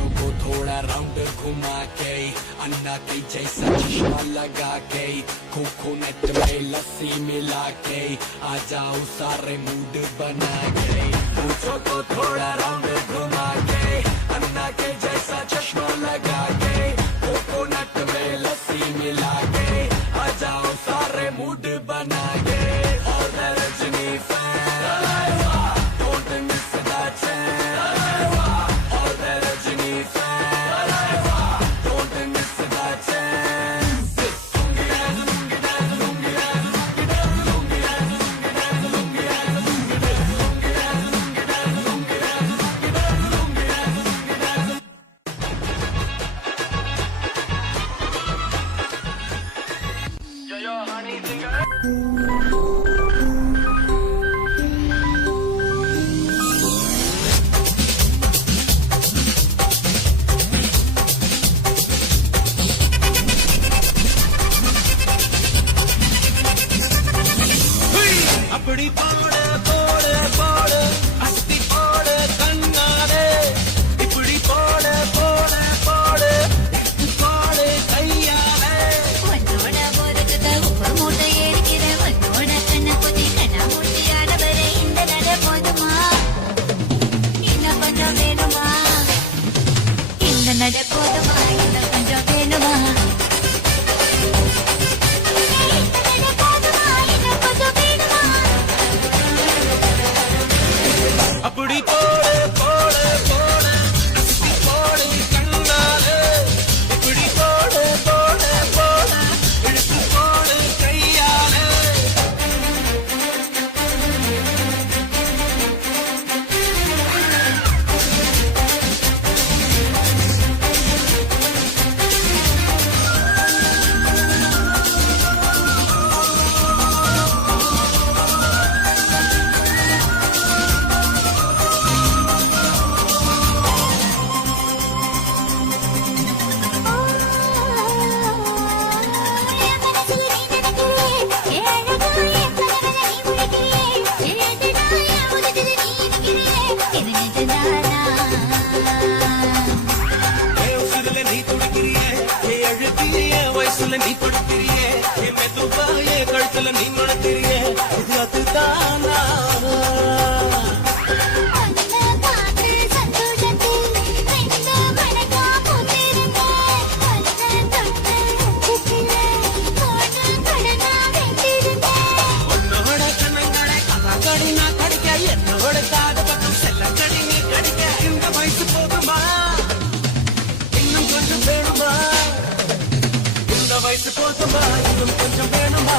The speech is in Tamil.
पूछो को थोड़ा राउंड घुमा के अन्ना के जैसा चश्मा लगा के कोकोनट में लस्सी मिला के आ जाओ सारे मूड बना के पूछो को थोड़ा राउंड घुमा के अन्ना के जैसा चश्मा लगा के कोकोनट में लस्सी मिला के आ जाओ सारे मूड बना के और Rajni fan don't miss that chance और Rajni fan don't miss that chance yo honey அப்படி போடு போடு போடு அஸ்தி போடு கண்ணாலே இப்படி போடு போடு போடு போடு கையாலே உன்னோட போறதுக்கு உப்பு மூட்டை எடுக்கிற உன்னோட கண்ண குதி கண்ணா மூட்டியான வரை இந்த நட போதுமா இன்னும் கொஞ்சம் வேணுமா இந்த நட போதுமா இன்னும் கொஞ்சம் வேணுமா அப்படி போடு போடு போடு அஸ்தி போடு கண்ணாலே இப்படி போடு போடு போடு இழுத்து போடு கையாலே உசுதுல நீ துடிக்கிறியே அழுக்கிறிய வயசுல நீ படுக்கிறியே மெதுவாயே கழுத்துல நீ நுழைக்கிறியே இது அதுதானா உன்னோட கண்ணங்களை கதாக்கடி நான் கடிக்க என்னோட காது பக்கம் செல்லக்கடி நீ கடிக்க இந்த வயசு போதுமா இன்னும் கொஞ்சம் வேணுமா இந்த வயசு போதுமா இன்னும் கொஞ்சம் வேணுமா